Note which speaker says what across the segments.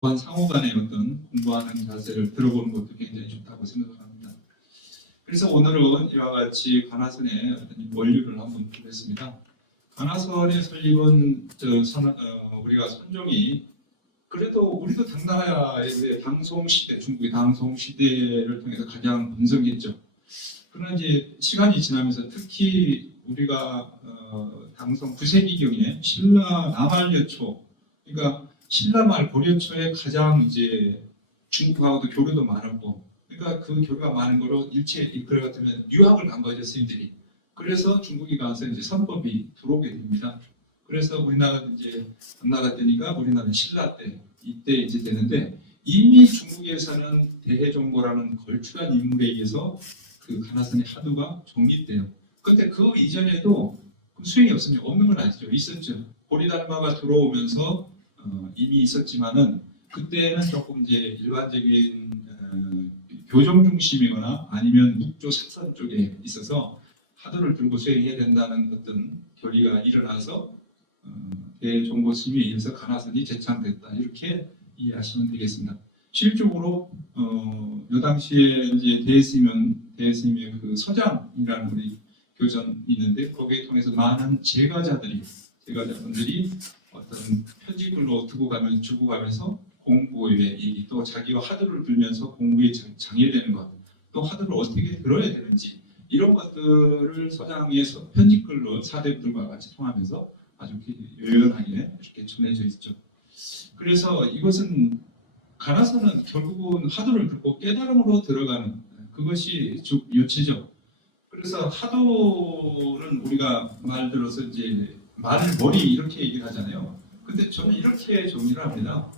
Speaker 1: 또한 상호 간의 어떤 공부하는 자세를 들어보는 것도 굉장히 좋다고 생각합니다. 그래서 오늘은 이와 같이 가나선의 어떤 원리를 한번 보겠습니다. 가나선의 설립은 저 선- 어, 우리가 선종이 그래도 우리도 당나라의 방송 시대, 중국의 방송 시대를 통해서 가장 번성했죠. 그러나 이제 시간이 지나면서 특히 우리가 어, 당성 9세기경에 신라 남한여초, 그러니까 신라말 고려초에 가장 이제 중국하고도 교류도 많았고, 그러니까 그 교류가 많은 거로 일체 이끌어 같으면 유학을 간 거죠 스님들이. 그래서 중국에 가서 이제 선법이 들어오게 됩니다. 그래서 우리나라 이제 당나라 때니까 우리나라는 신라 때 이때 이제 되는데 이미 중국에서는 대해종고라는 걸출한 인물에 의해서 그 가나선의 하두가 정립돼요. 근데 그 이전에도 그 수행이 없으면 없는 건 아니죠. 있었죠. 보리달마가 들어오면서 어, 이미 있었지만은 그때는 조금 이제 일반적인 어, 교정 중심이거나 아니면 묵조 사선 쪽에 있어서 하두를 들고 수행해야 된다는 어떤 결의가 일어나서 어, 스님에 의해서 가나선이 제창됐다 이렇게 이해하시면 되겠습니다. 실적으로 어, 요 당시에 이제 대스님은 대스님의 그 서장이라는 우리 교전이 있는데 거기에 통해서 많은 제가자들이 제가자분들이 어떤 편집글로 두고 가면서 주고 가면서 공부의 또 자기가 하드를 들면서 공부에 장- 장애되는 것 또 하드를 어떻게 들어야 되는지 이런 것들을 서장의 서- 편집글로 사대들과 같이 통하면서 아주 요연하게 이렇게 전해져 있죠. 그래서 이것은 가나서는 결국은 하도를 듣고 깨달음으로 들어가는 그것이 주- 요체죠. 그래서 하도는 우리가 말 들어서 이제 말 머리 이렇게 얘기를 하잖아요. 근데 저는 이렇게 정리를 합니다.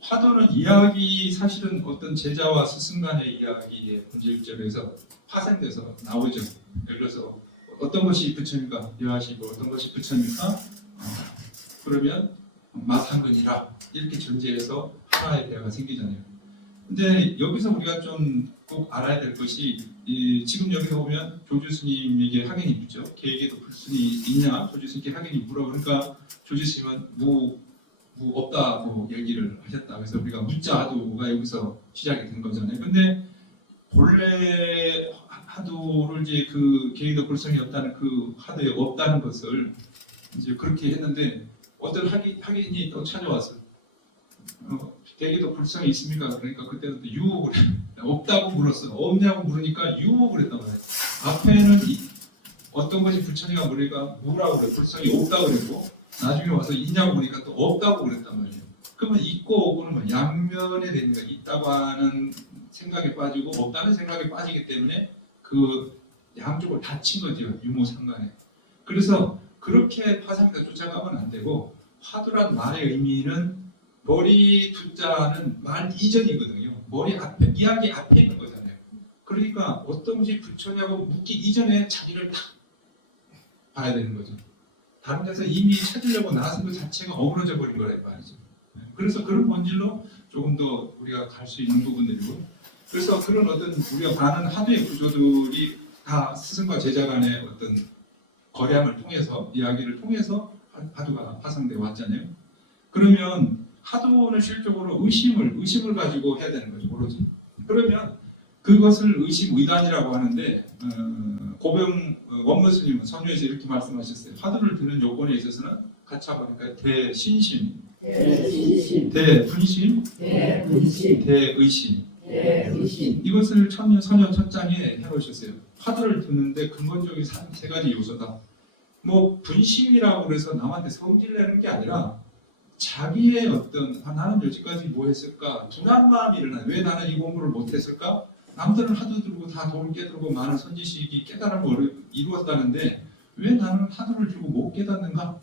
Speaker 1: 화도는 이야기 사실은 어떤 제자와 스승 간의 이야기의 본질적에서 파생돼서 나오죠. 예를 들어서 어떤 것이 부처입니까? 여하시고 어떤 것이 부처입니까? 어, 그러면 마상근이라 이렇게 전제해서 하나의 대화가 생기잖아요. 근데 여기서 우리가 좀 꼭 알아야 될 것이 이 지금 여기서 보면 조주 스님에게 학연이 묻죠. 계에게도 불순이 있냐? 조주 스님께 학연이 물어. 그러니까 조주 스님은 무, 무 없다고 얘기를 하셨다. 그래서 우리가 묻자 하도가 여기서 시작이 된 거잖아요. 근데 본래 하도를 이제 그 계에도 불성이 없다는 그 하도에 없다는 것을 이제 그렇게 했는데 어떤 학인, 학인이 또 찾아왔어요. 어, 계기도 불성이 있습니까? 그러니까 그때는 또 유혹을 해. 없다고 물었어. 없냐고 물으니까 유혹을 했단 말이에요. 앞에는 이- 어떤 것이 부처님가 물으니까 뭐라고 그래? 불성이 없다고 그랬고 나중에 와서 있냐고 물으니까 또 없다고 그랬단 말이에요. 그러면 있고 없고는 뭐 양면에 거야. 있다고 하는 생각에 빠지고 없다는 생각에 빠지기 때문에 그 양쪽을 닫힌 거죠. 유무상관에. 그래서 그렇게 파상가 쫓아가면 안 되고 화두란 말의 의미는 머리 두자는 말 이전이거든요. 머리 앞에 이야기 앞에 있는 거잖아요. 그러니까 어떤 것이 부처냐고 묻기 이전에 자기를 딱 봐야 되는 거죠. 다른 데서 이미 찾으려고 나선 것 자체가 어그러져 버린 거란 말이죠. 그래서 그런 본질로 조금 더 우리가 갈 수 있는 부분들이고 그래서 그런 어떤 우리가 많은 하도의 구조들이 다 스승과 제자 간의 어떤 거래함을 통해서 이야기를 통해서 하도가 파생되어 왔잖아요. 그러면 하도는 실적으로 의심을 의심을 가지고 해야 되는 거죠 오로지. 그러면 그것을 의심 의단이라고 하는데 어, 고병 어, 원무 스님은 선유에서 이렇게 말씀하셨어요. 하도를 드는 요건에 있어서는 같이 해보니까 대신심,
Speaker 2: 대신심,
Speaker 1: 대분심,
Speaker 2: 대분심,
Speaker 1: 대의심
Speaker 2: 대의심,
Speaker 1: 이것을 천년 선녀 첫 장에 해놓으셨어요. 하도를 듣는데 근본적인 사- 세 가지 요소다. 뭐 분심이라고 그래서 남한테 성질 내는 게 아니라 자기의 어떤 아, 나는 여지까지 뭐 했을까? 둔한 마음이 일어나 왜 나는 이 공부를 못했을까? 남들은 하도 들고 다 돈을 깨들고 많은 선지식이 깨달음을 이루었다는데 왜 나는 하도를 들고 못 깨닫는가?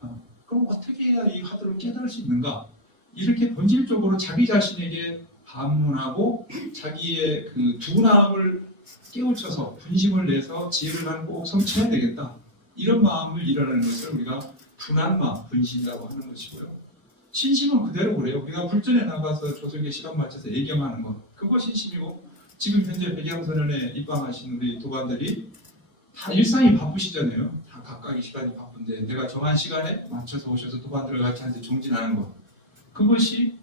Speaker 1: 아, 그럼 어떻게 해야 이 하도를 깨달을 수 있는가? 이렇게 본질적으로 자기 자신에게 반문하고 자기의 그 둔함을 깨우쳐서 분심을 내서 지혜를 꼭 성취해야 되겠다. 이런 마음을 일어나는 것을 우리가 분한마 분신이라고 하는 것이고요. 신심은 그대로 그래요. 우리가 불전에 나가서 조석의 시간 맞춰서 예경하는 것 그거 신심이고 지금 현재 백양선언에 입방하신 우리 도반들이 다 일상이 바쁘시잖아요. 다 각각의 시간이 바쁜데 내가 정한 시간에 맞춰서 오셔서 도반들과 같이 한테 정진하는 것 그것이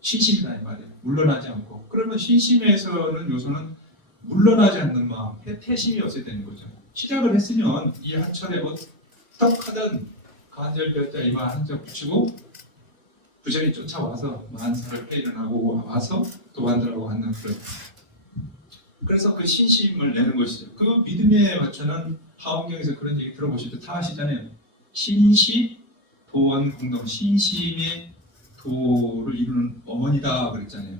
Speaker 1: 신심이다 이 말이에요. 물러나지 않고. 그러면 신심에서는 요소는 물러나지 않는 마음, 태- 태심이 없어야 되는 거죠. 시작을 했으면 이 한철에 어떻 하든 간절되었다 이말 한점 붙이고 부정이 쫓아와서 만사를 하고 와서 또 만들라고 하는 그런 그래서 그 신심을 내는 것이죠. 그 믿음의 맞춰는 하원경에서 그런 얘기 들어보실 때 다 아시잖아요. 신시 도원 공동 신심의 도를 이루는 어머니다 그랬잖아요.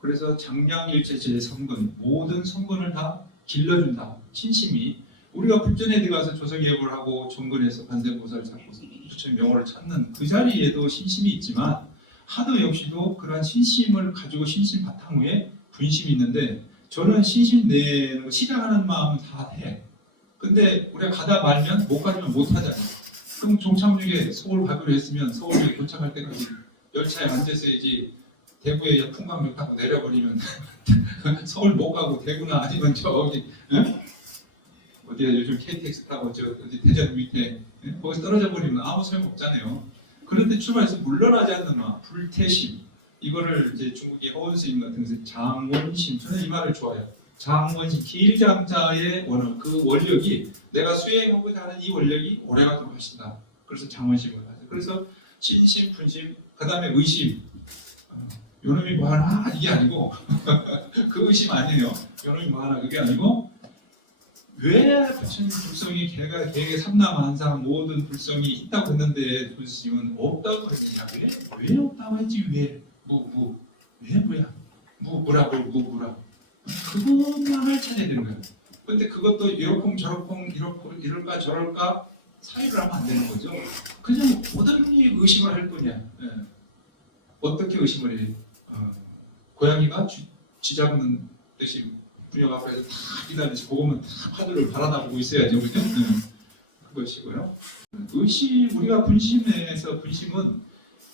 Speaker 1: 그래서 장량일체 제3권 모든 성권을 다 길러준다. 신심이 우리가 불전에 들어가서 조석 예불 하고 종근에서 반대보살 찾고 부처의 명호를 찾는 그 자리에도 신심이 있지만 하도 역시도 그러한 신심을 가지고 신심 바탕 위에 분심이 있는데 저는 신심 내는 거 시작하는 마음은 다 해. 근데 우리가 가다 말면 못 가면 못 하잖아요. 그럼 종착역에 서울 가기로 했으면 서울에 도착할 때까지 열차에 앉았어야지 대구에 풍광역 타고 내려버리면 서울 못 가고 대구나 아니면 저기 예? 어디야 요즘 KTX 타고 저 어디 대전 밑에 예? 거기서 떨어져 버리면 아무 소용 없잖아요. 그런데 출발해서 물러나지 않는 마 불태심 이거를 이제 중국의 허원 스님 같은 데서 장원심 저는 이 말을 좋아해요. 장원심 길장자의 원어 그 원력이 내가 수행하고자 하는 이 원력이 오래가도록 하신다. 그래서 장원심을 하죠. 그래서 신심, 분심, 그 다음에 의심. 어, 요놈이 뭐하나 이게 아니고 그 의심 아니에요. 요놈이 뭐하나 그게 아니고 왜 부처님 불성이 개가 개의 삼남한상 모든 불성이 있다고 했는데 부처님은 없다고 했느냐? 왜? 왜 없다고 했지? 왜? 뭐, 뭐, 왜 뭐야? 뭐, 뭐라고, 뭐, 뭐라? 그것만을 찾아야 되는 거예요. 근데 그것도 이러쿵 저러쿵 이러쿵 이럴까 저럴까 사유를 하면 안 되는 거죠. 그냥 뭐든지 의심을 할 뿐이야. 예. 어떻게 의심을 해? 어, 고양이가 쥐, 쥐 잡는 듯이 분역 앞에서 다 기다리지 다 화두를 바라다보고 있어야죠. 그죠? 네. 그것이고요. 의심, 우리가 분심에서 분심은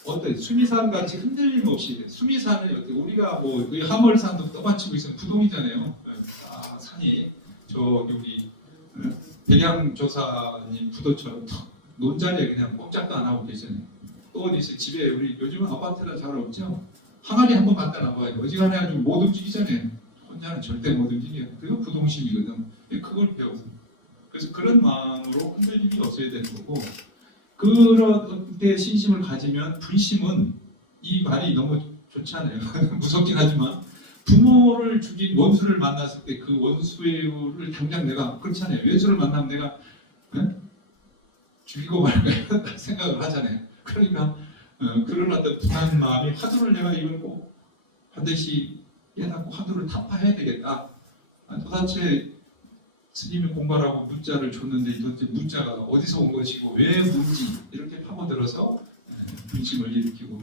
Speaker 1: 어때? 수미산 같이 흔들림 없이 수미산은 어때? 우리가 뭐이 하월산도 떠받치고 있으면 구동이잖아요. 네. 아, 산이 저기 우리 네? 백양 조사님 부도처럼 턱 논자리에 그냥 꼼짝도 안 하고 계시네. 또 어디 있어요? 집에 우리 요즘은 아파트가 잘 없죠? 항아리 한번 갖다 놔봐요. 어지간해 가지고 못 움직이잖아요. 혼자는 절대 못 움직여요. 그거 부동심이거든. 그걸 배워서. 그래서 그런 마음으로 흔들림이 없어야 되는 거고 그런 때 신심을 가지면 분심은 이 말이 너무 좋잖아요. 무섭긴 하지만 부모를 죽인 원수를 만났을 때 그 원수를 당장 내가 그렇잖아요. 원수를 만나면 내가 예? 죽이고 말까 생각을 하잖아요. 그러니까 어, 그런 어떤 분한 마음이 화두를 내가 이걸 꼭 반드시 깨닫고 화두를 타파해야 되겠다. 아, 도대체 스님이 공부하라고 문자를 줬는데 도대체 문자가 어디서 온 것이고 왜 문지? 이렇게 파고들어서 예, 분심을 일으키고.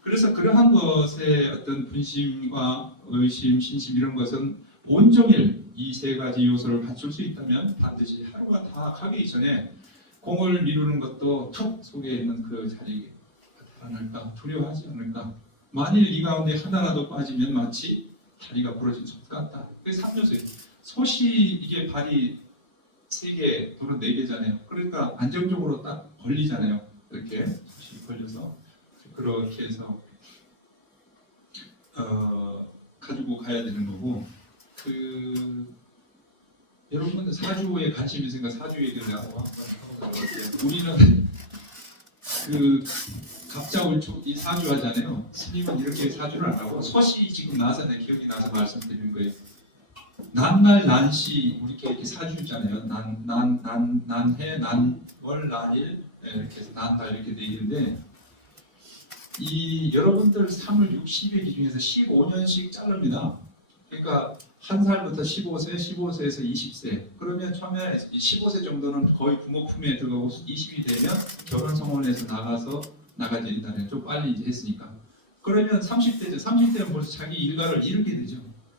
Speaker 1: 그래서 그러한 것의 어떤 분심과 의심, 신심 이런 것은 온종일 이 세 가지 요소를 갖출 수 있다면 반드시 하루가 다 가기 전에 공을 미루는 것도 턱 속에 있는 그 자리에 달아날까? 두려워하지 않을까? 만일 이 가운데 하나라도 빠지면 마치 다리가 부러진 것 같다. 그게 3요소예요. 소시 이게 발이 세 개, 또는 네 개잖아요. 그러니까 안정적으로 딱 걸리잖아요. 이렇게 소시 걸려서 그렇게 해서 어, 가지고 가야 되는 거고 그 여러분들 사주에 관심 있으니까 사주 얘기를 해볼게요. 우리는 그 갑자울초 이 사주 하잖아요. 스님은 이렇게 사주를 안 하고 소시 지금 나서 내 기억이 나서 말씀드리는 거예요. 난날 난시 우리께 이렇게 사주 있잖아요. 난 난 난 난해 난월 난일 네, 이렇게 해서 난달 이렇게 돼 있는데 이 여러분들 3월 60일 기준에서 15년씩 자릅니다. 그러니까 한 살부터 15세, 15세에서 20세. 그러면 처음에 15세 정도는 거의 부모 품에 들어가고 20이 되면 결혼 성원에서 나가서 나가지다는 좀 빨리 이제 했으니까. 그러면 30대죠. 30대는 벌써 자기 일가를 이루게 되죠.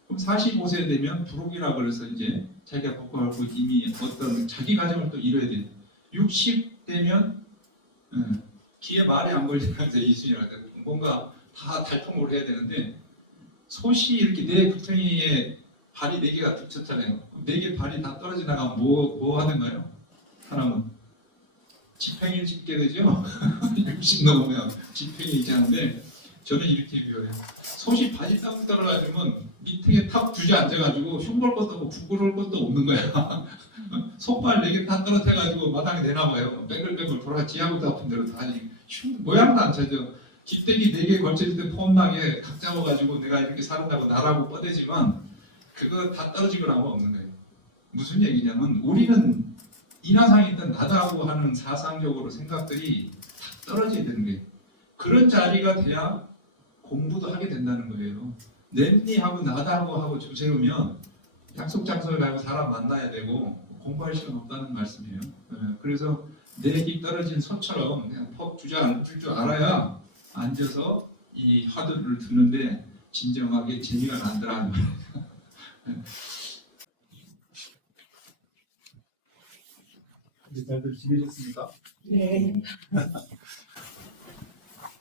Speaker 1: 그럼 45세 되면 부록이라 그래서 이제 자기가 복구하고 이미 어떤 자기 가정을 또 이뤄야 돼요. 60 되면 음, 기에 말이 안 걸리면서 이순이라 뭔가 다 달통을 해야 되는데 소시 이렇게 내 구덩이에 발이 네 개가 붙였잖아요. 네개 발이 다 떨어져 나가면 뭐, 뭐 하는가요? 사람은 집행일 집게 되죠. 60 넘으면 집행일지 하는데
Speaker 3: 저는 이렇게 비유해요. 솥이 바지 딱 떨어가지면 밑에 탁 주저앉아가지고 흉볼 것도 없고 구부러울 것도 없는 거야. 속발 네개 다 떨어뜨려가지고 마당에 내놔봐요. 뱅글뱅글 돌아 지하고도 아픈 대로 다 하니 흉 모양도 안 쳐져. 깃대기 네개 걸쳐질 때 폼나게 각 잡아가지고 내가 이렇게 살았다고 나라고 뻗대지만 그거 다 떨어지고 나면 없는 거예요. 무슨 얘기냐면 우리는 인하상이든 나다고 하는 사상적으로 생각들이 다 떨어져야 되는 거예요. 그런 자리가 돼야 공부도 하게 된다는 거예요. 냄니하고 나다고 하고 좀 세우면 약속 장소에 가고 사람 만나야 되고 공부할 시간 없다는 말씀이에요. 예, 그래서 내기 떨어진 소처럼 그냥 퍽 주저앉을 줄 알아야 앉아서 이 화두를 듣는데 진정하게 재미가 난다는 거예요.
Speaker 1: 다들 지내셨습니까?
Speaker 2: 네.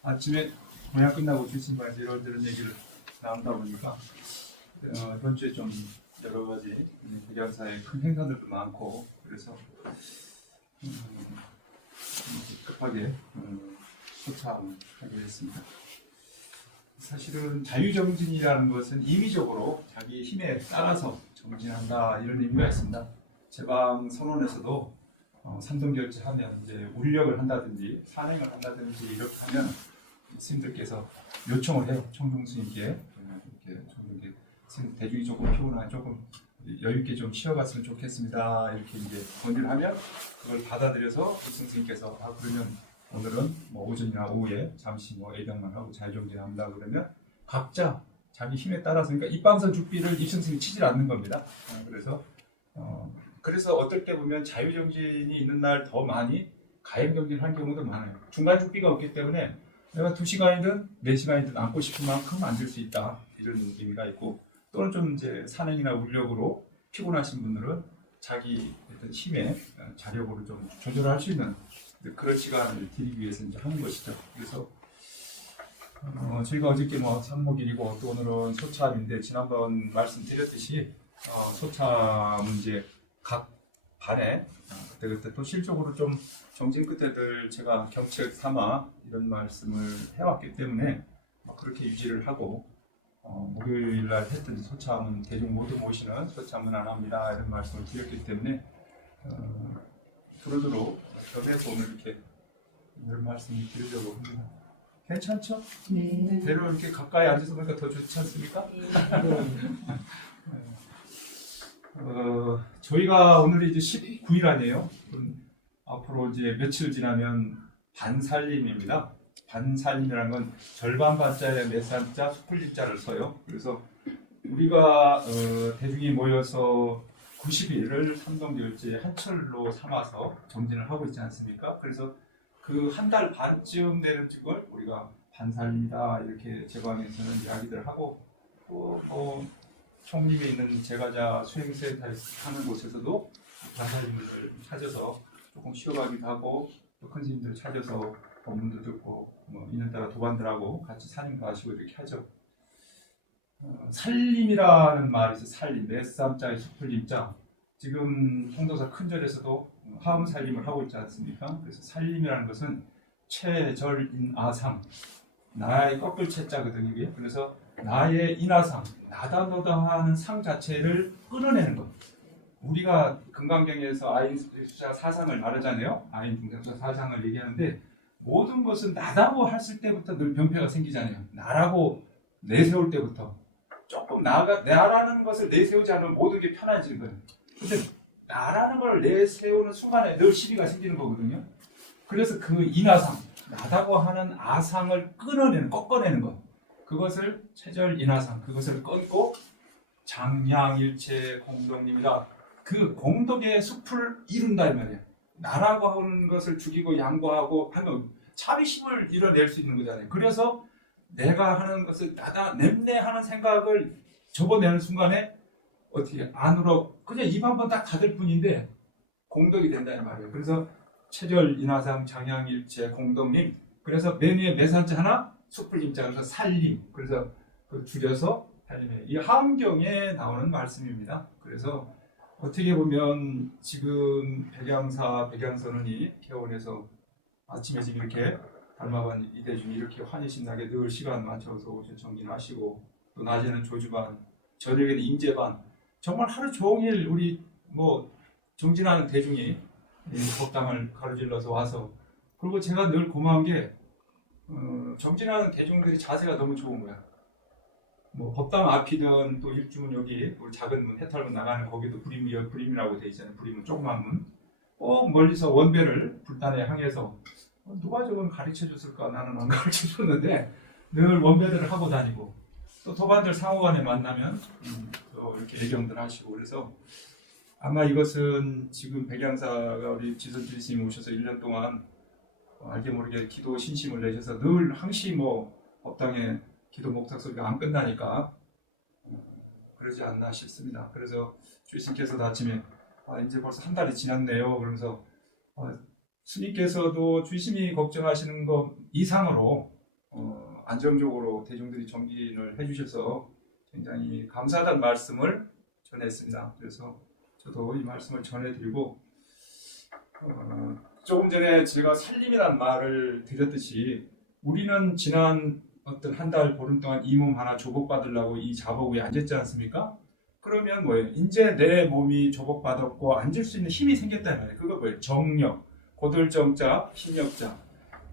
Speaker 1: 아침에 공약 끝나고 주신방에서 이런 저런 얘기를 나눈다 보니까 어, 이번 주에 좀 여러 가지 대결사의 큰 행사들도 많고 그래서 음, 급하게 음, 소참하게 됐습니다. 사실은 자유정진이라는 것은 임의적으로 자기 힘에 따라서 정진한다 이런 의미가 있습니다. 제방 선언에서도 어, 산동결제하면 이제 울력을 한다든지 산행을 한다든지 이렇게 하면 스님들께서 요청을 해요. 청중 스님께. 어, 이렇게 청중께 스님 대중이 조금 피곤한 조금 여유 있게 좀 쉬어갔으면 좋겠습니다. 이렇게 이제 건의를 하면 그걸 받아들여서 스님 스님께서 아 그러면 오늘은 뭐 오전이나 오후에 잠시 뭐 애병만 하고 자유정진합니다. 그러면 각자 자기 힘에 따라서 그러니까 입방선 죽비를 입선생이 치질 않는 겁니다. 어, 그래서 어, 그래서 어떨 때 보면 자유정진이 있는 날 더 많이 가행정진을 한 경우도 많아요. 중간 죽비가 없기 때문에 내가 두 시간이든 네 시간이든 앉고 싶은 만큼 앉을 수 있다 이런 의미가 있고 또는 좀 이제 산행이나 울력으로 피곤하신 분들은 자기 어떤 어, 자력으로 좀 조절할 수 있는 그런 시간을 드리기 위해서 이제 하는 것이죠. 그래서 어, 저희가 어저께 뭐 산목일이고 또 오늘은 소참인데 지난번 말씀드렸듯이 어, 소참은 이제 각 어, 그때그때 또 실적으로 좀 정진 끝에들 제가 경책 삼아 이런 말씀을 해왔기 때문에 뭐 그렇게 유지를 하고 어, 목요일 날 했던 소참은 대중 모두 모시는 소참은 안 합니다 이런 말씀을 드렸기 때문에 어, 두루두루 곁에서 오늘 이렇게 이런 말씀을 드리려고 합니다. 괜찮죠?
Speaker 2: 네.
Speaker 1: 대로 이렇게 가까이 앉아서 보니까 더 좋지 않습니까? 어, 저희가 오늘이 이제 19일 아니에요? 음, 앞으로 이제 며칠 지나면 반살림입니다. 반살림이라는 건 절반 반자에 몇 산자, 수풀림자를 써요. 그래서 우리가 어, 대중이 모여서 90일을 삼동결제 한철로 삼아서 정진을 하고 있지 않습니까? 그래서 그 한 달 반쯤 되는 쪽을 우리가 반살림이다 이렇게 제방에서는 이야기들 하고 또뭐 총림에 있는 제가자 수행센터에 하는 곳에서도 반사님들 찾아서 조금 쉬어가기도 하고 또 큰 스님들 찾아서 법문도 듣고 뭐 인연따라 도반들하고 같이 살림도 하시고 이렇게 하죠. 어, 살림이라는 말이 있어요. 살림, 넷삼자의 수풀림자. 지금 통도사 큰절에서도 화음 살림을 하고 있지 않습니까? 그래서 살림이라는 것은 최절인 아상 나의 꺾을 채자거든요. 그래서 나의 인하상, 나다 너다 하는 상 자체를 끌어내는 것. 우리가 금강경에서 아인 수자 사상을 말하잖아요. 아인 중생수자 사상을 얘기하는데 모든 것은 나다고 했을 때부터 늘 병폐가 생기잖아요. 나라고 내세울 때부터 조금 나가 나라는 것을 내세우지 않으면 모든 게 편해지는 거예요. 근데 나라는 걸 내세우는 순간에 늘 시비가 생기는 거거든요. 그래서 그 인하상, 나다고 하는 아상을 끊어내는, 꺾어내는 것. 그것을 체절 인하상, 그것을 끊고 장량일체 공덕님이라 그 공덕의 숲을 이룬다 이 말이에요. 나라고 하는 것을 죽이고 양보하고 하면 자비심을 이뤄낼 수 있는 거잖아요. 그래서 내가 하는 것을 나다 냄내하는 생각을 접어내는 순간에 어떻게 안으로 그냥 입 한 번 딱 닫을 뿐인데 공덕이 된다는 말이에요. 그래서 체절 인하상 장양일체 공덕님 그래서 맨 위에 매산자 하나 숲을 임자 그래서 살림 그래서 그 줄여서 살림에 이 함경에 나오는 말씀입니다. 그래서 어떻게 보면 지금 백양사 백양선언이 개원에서 아침에 지금 이렇게 달마반 이대중이 이렇게 환희 신나게 늘 시간 맞춰서 오셔 정진하시고 또 낮에는 조주반 저녁에는 임재반 정말 하루 종일 우리 뭐 정진하는 대중이 이 법당을 가로질러서 와서 그리고 제가 늘 고마운 게 어, 정진하는 대중들이 자세가 너무 좋은 거야. 뭐 법당 앞이든 또 일주문 여기 우리 작은 문 해탈문 나가는 거기도 불임이 불임이라고 돼 있잖아요. 불임은 조그만 문. 꼭 멀리서 원배를 불단에 향해서 어, 누가 저건 가르쳐 줬을까 나는 안 가르쳐 줬는데 늘 원배들을 하고 다니고 또 도반들 상호간에 만나면 음, 또 이렇게 애경들 하시고 그래서 아마 이것은 지금 백양사가 우리 지선주 스님 오셔서 1년 동안 어, 알게 모르게 기도 신심을 내셔서 늘 항시 뭐 법당에 기도 목탁 소리가 안 끝나니까 어, 그러지 않나 싶습니다. 그래서 주님께서도 아침에 아, 이제 벌써 한 달이 지났네요. 그러면서 어, 스님께서도 주심이 걱정하시는 것 이상으로 어, 안정적으로 대중들이 정진을 해주셔서 굉장히 감사하다는 말씀을 전했습니다. 그래서 저도 이 말씀을 전해드리고 어, 조금 전에 제가 살림이란 말을 드렸듯이 우리는 지난 어떤 한 달 보름 동안 이 몸 하나 조복받으려고 이 자복 위에 앉았지 않습니까? 그러면 뭐예요? 이제 내 몸이 조복받았고 앉을 수 있는 힘이 생겼다는 말이에요. 그거 뭐예요? 정력, 고들정자, 힘력자.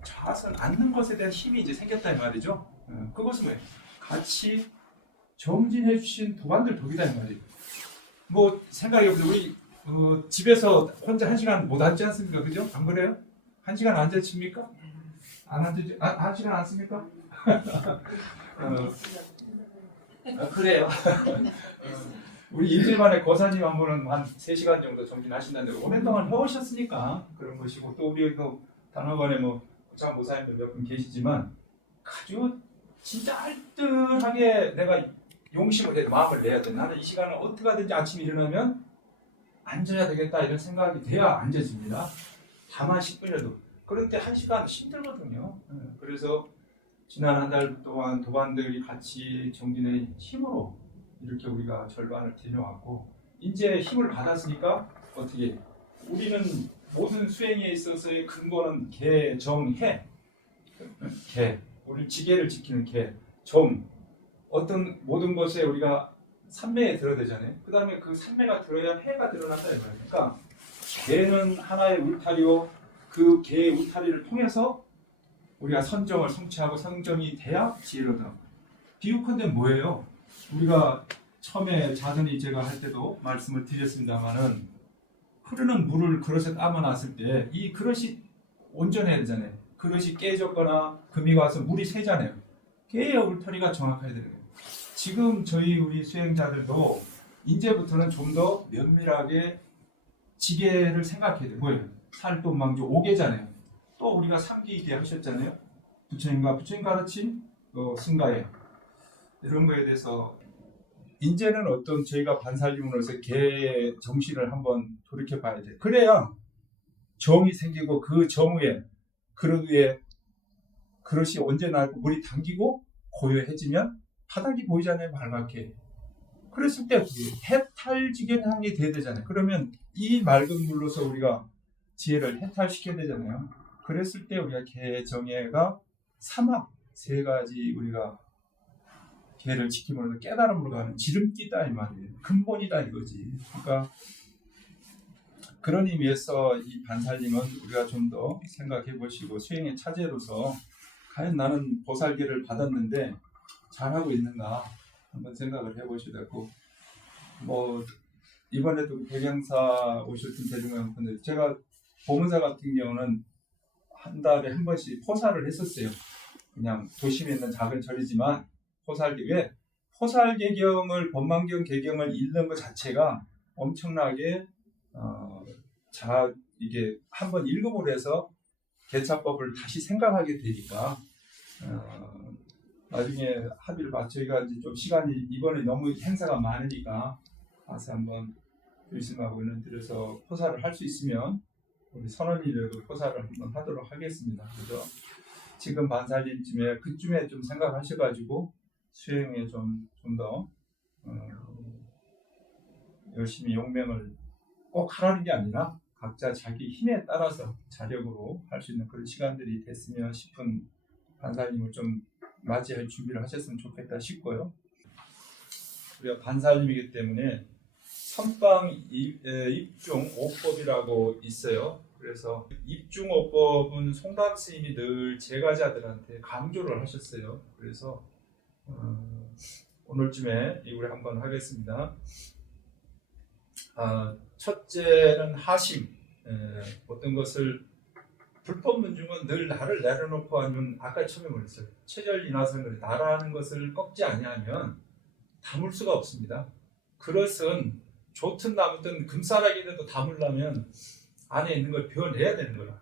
Speaker 1: 좌선 앉는 것에 대한 힘이 이제 생겼다는 말이죠. 어, 그것은 뭐예요? 같이 정진해 주신 도반들 덕이다 이 말이에요. 뭐 생각해 보세요. 우리 어, 집에서 혼자 한 시간 못 앉지 않습니까? 그죠? 안 그래요? 한 시간 앉아칩니까? 안 앉지? 아, 한 시간 안 씁니까? 어, 아, 그래요. 어, 우리 임재만의 거사님 한 분은 한 3시간 정도 정진하신다는데 오랫동안 해오셨으니까 그런 것이고 또 우리 그 단원관에 뭐 부참 모사님도 몇 분 계시지만 아주 진짜 알뜰하게 내가 용심을 해 마음을 내야 돼. 나는 이 시간을 어떻게 하든지 아침에 일어나면 앉아야 되겠다 이런 생각이 돼야 앉아집니다. 다만 10분이라도. 그런데 한 시간 힘들거든요. 예, 그래서 지난 한 달 동안 도반들이 같이 정진의 힘으로 이렇게 우리가 절반을 데려왔고 이제 힘을 받았으니까 어떻게 우리는 모든 수행에 있어서의 근본은 개, 정, 해. 개. 우리 지계를 지키는 개. 정. 어떤 모든 것에 우리가 삼매에 들어야 되잖아요. 그 다음에 그 삼매가 들어야 해가 드러난다 이거예요. 그러니까 개는 하나의 울타리요. 그 개의 울타리를 통해서 우리가 선정을 성취하고 성정이 돼야 얻어. 비유컨대 뭐예요? 우리가 처음에 자전이 제가 할 때도 말씀을 드렸습니다만은 흐르는 물을 그릇에 담아놨을 때 이 그릇이 온전해야 되잖아요. 그릇이 깨졌거나 금이 와서 물이 새잖아요. 깨의 울타리가 정확해야 되는 거예요. 지금 저희 우리 수행자들도 이제부터는 좀 더 면밀하게 지게를 생각해야 돼요. 뭐예요? 살돈망조 오계잖아요. 또 우리가 삼기이게 하셨잖아요. 부처님과 부처님 가르침, 어, 승가에 이런 거에 대해서 이제는 어떤 저희가 반살림으로서 개의 정신을 한번 돌이켜 봐야 돼. 그래야 정이 생기고 그 정위에 그릇 위에 그릇이 언제 나고 물이 당기고 고요해지면 바닥이 보이잖아요, 맑게. 그랬을 때 해탈지견향이 돼야 되잖아요. 그러면 이 맑은 물로서 우리가 지혜를 해탈시켜야 되잖아요. 그랬을 때 우리가 개정예가 사막 세 가지 우리가 개를 지킴으로써 깨달음으로 가는 지름기다 이 말이에요. 근본이다 이거지. 그러니까 그런 의미에서 이 반살림은 우리가 좀 더 생각해 보시고 수행의 차제로서 과연 나는 보살계를 받았는데 잘하고 있는가 한번 생각을 해보셔야 되고 뭐 이번에도 백양사 오셨던 대중강분들 제가 보문사 같은 경우는 한 달에 한 번씩 포사를 했었어요. 그냥 도심에 있는 작은 절이지만 포살계 왜 포살계경을 법망경 개경을 읽는 것 자체가 엄청나게 어, 자 이게 한번 읽어보려 해서 개차법을 다시 생각하게 되니까 어, 나중에 합의를 봐 저희가 이제 좀 시간이 이번에 너무 행사가 많으니까 가서 한번 열심하고 있는 들여서 포사를 할 수 있으면 우리 선언이라도 포사를 한번 하도록 하겠습니다. 그죠? 지금 반살림쯤에 그쯤에 좀 생각하셔가지고 수행에 좀 좀더 어, 열심히 용맹을 꼭 하라는 게 아니라 각자 자기 힘에 따라서 자력으로 할 수 있는 그런 시간들이 됐으면 싶은 반사님을 좀 맞이할 준비를 하셨으면 좋겠다 싶고요. 우리가 반사님이기 때문에 선방 입- 에, 입중 오법이라고 있어요. 그래서 입중 오법은 송담 스님이 늘 제가자들한테 강조를 하셨어요. 그래서 어, 오늘쯤에 이걸 한번 하겠습니다. 아, 첫째는 하심. 에, 어떤 것을 불법 문중은 늘 나를 내려놓고 하면 아까 처음에 말했어요. 체절 인하선을 나라는 것을 꺾지 아니하면 담을 수가 없습니다. 그것은 좋든 나무든 금사라기라도 담으려면 안에 있는 걸 베어내야 되는 거라.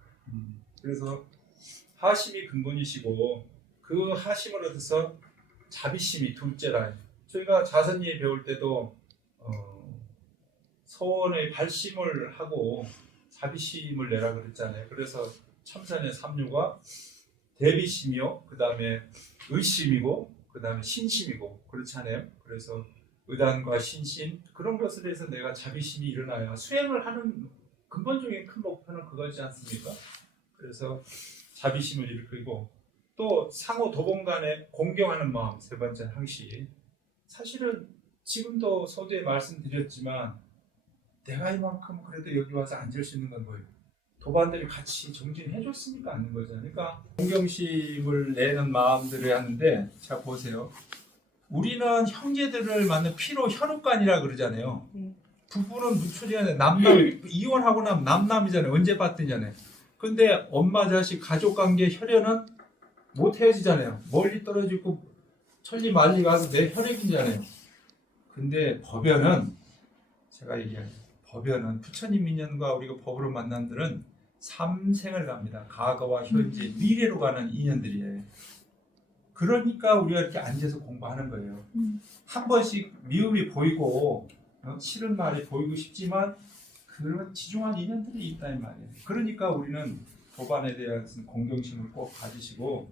Speaker 1: 그래서 하심이 근본이시고 그 하심을 얻어서 자비심이 둘째라. 저희가 자선리에 배울 때도 어, 서원의 발심을 하고 자비심을 내라 그랬잖아요. 그래서 참선의 삼류가 대비심이요, 그 다음에 의심이고, 그 다음에 신심이고 그렇잖아요. 그래서 의단과 신심 그런 것에 대해서 내가 자비심이 일어나야 수행을 하는 근본적인 큰 목표는 그거지 않습니까? 그래서 자비심을 일으키고 또 상호 도봉 간에 공경하는 마음 세 번째 항시 사실은 지금도 서두에 말씀드렸지만 내가 이만큼 그래도 여기 와서 앉을 수 있는 건 뭐예요? 도반들이 같이 정진해 줬으니까 앉는 거잖아요. 그러니까 공경심을 내는 마음들을 하는데 자 보세요. 우리는 형제들을 만나 피로 혈육간이라 그러잖아요. 부부는 무초지간에 남남 이혼하고 나면 남남이잖아요. 언제 봤더니잖아요. 근데 엄마 자식 가족 관계 혈연은 못 헤어지잖아요. 멀리 떨어지고 천리 말리 가서 내 혈액이잖아요. 근데 법연은 제가 얘기하죠. 법연은 부처님 인연과 우리가 법으로 만난 들은 삼생을 갑니다. 과거와 현재, 미래로 가는 인연들이에요. 그러니까 우리가 이렇게 앉아서 공부하는 거예요. 한 번씩 미움이 보이고 어, 싫은 말이 보이고 싶지만 그런 지중한 인연들이 있다는 말이에요. 그러니까 우리는 도반에 대한 공경심을 꼭 가지시고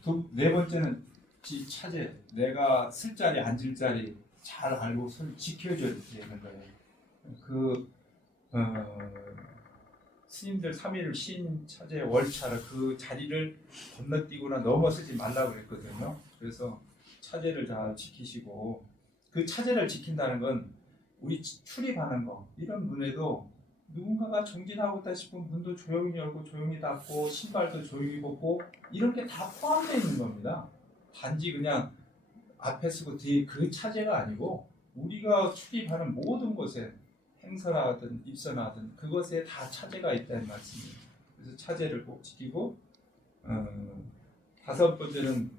Speaker 1: 두, 네 번째는 지 차제 내가 쓸 자리 앉을 자리 잘 알고 손 지켜줘야 되는 거예요. 그 어, 스님들 3일 신 차제 월차라 그 자리를 건너뛰거나 넘어서지 말라고 그랬거든요. 그래서 차제를 잘 지키시고 그 차제를 지킨다는 건 우리 출입하는 거 이런 문에도 누군가가 정진하고 있다 싶으면 문도 조용히 열고 조용히 닫고 신발도 조용히 벗고 이런 게 다 포함되어 있는 겁니다. 단지 그냥 앞에 쓰고 뒤에 그 차제가 아니고 우리가 출입하는 모든 곳에 행사하든 입선하든 그것에 다 차제가 있다는 말씀이에요. 그래서 차제를 꼭 지키고 어, 다섯 번째는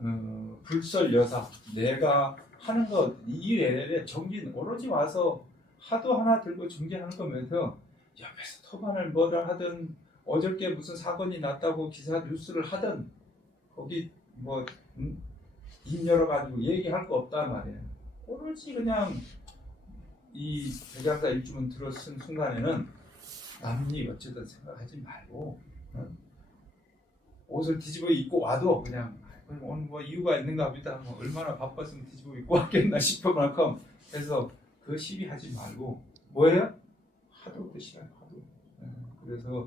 Speaker 1: 어, 불설 여사 내가 하는 것 이외에 정진 오로지 와서 하도 하나 들고 정진하는 거면서 옆에서 토반을 뭐를 하든 어저께 무슨 사건이 났다고 기사 뉴스를 하든 거기 뭐 음, 입 열어가지고 얘기할 거 없단 말이에요. 오로지 그냥 이 백양사 일주문 들었은 순간에는 남이 어쨌든 생각하지 말고 어? 옷을 뒤집어 입고 와도 그냥 오늘 뭐 이유가 있는가 보다 뭐 얼마나 바빴으면 뒤집어 입고 왔겠나 싶을 만큼 해서 그 시비하지 말고 뭐예요? 하도 그 시간 하도 예, 그래서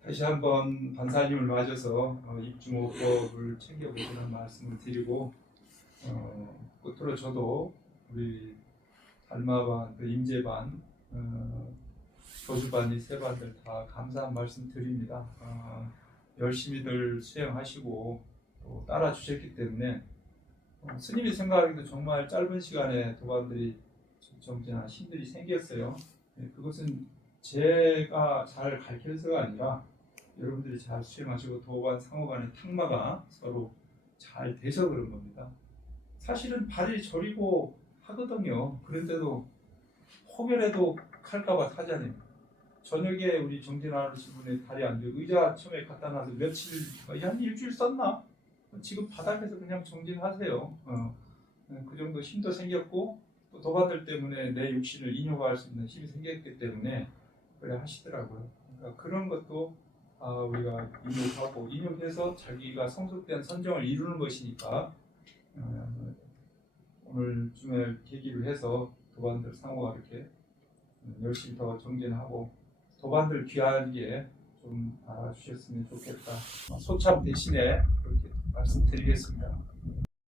Speaker 1: 다시 한번 반사님을 맞아서 어, 입주목법을 챙겨보시는 말씀을 드리고 어, 끝으로 저도 우리 달마반, 그 임재반, 어, 교주반 이 세 반들 다 감사한 말씀 드립니다. 어, 열심히들 수행하시고 또 따라 주셨기 때문에 어, 스님이 생각하기도 정말 짧은 시간에 도반들이 정진한 힘들이 생겼어요. 예, 그것은 제가 잘 가르쳐서가 아니라 여러분들이 잘 수행하시고 도반 상호간의 탁마가 서로 잘 돼서 그런 겁니다. 사실은 발이 저리고 하거든요. 그런데도 혹여라도 할까봐 타잖아요. 저녁에 우리 정진하신 분의 다리 안 되고 의자 처음에 갖다 놔서 며칠 한 일주일 썼나? 지금 바닥에서 그냥 정진하세요. 어. 그 정도 힘도 생겼고 또 도바들 때문에 내 육신을 인효할 수 있는 힘이 생겼기 때문에 그래 하시더라고요. 그러니까 그런 것도 아, 우리가 인욕하고 인욕해서 자기가 성숙된 선정을 이루는 것이니까 어, 오늘 쯤에 계기로 해서 도반들 상호가 이렇게 열심히 더 정진하고 법안들 귀하게 좀 알아주셨으면 좋겠다. 소참 대신에 그렇게 말씀드리겠습니다.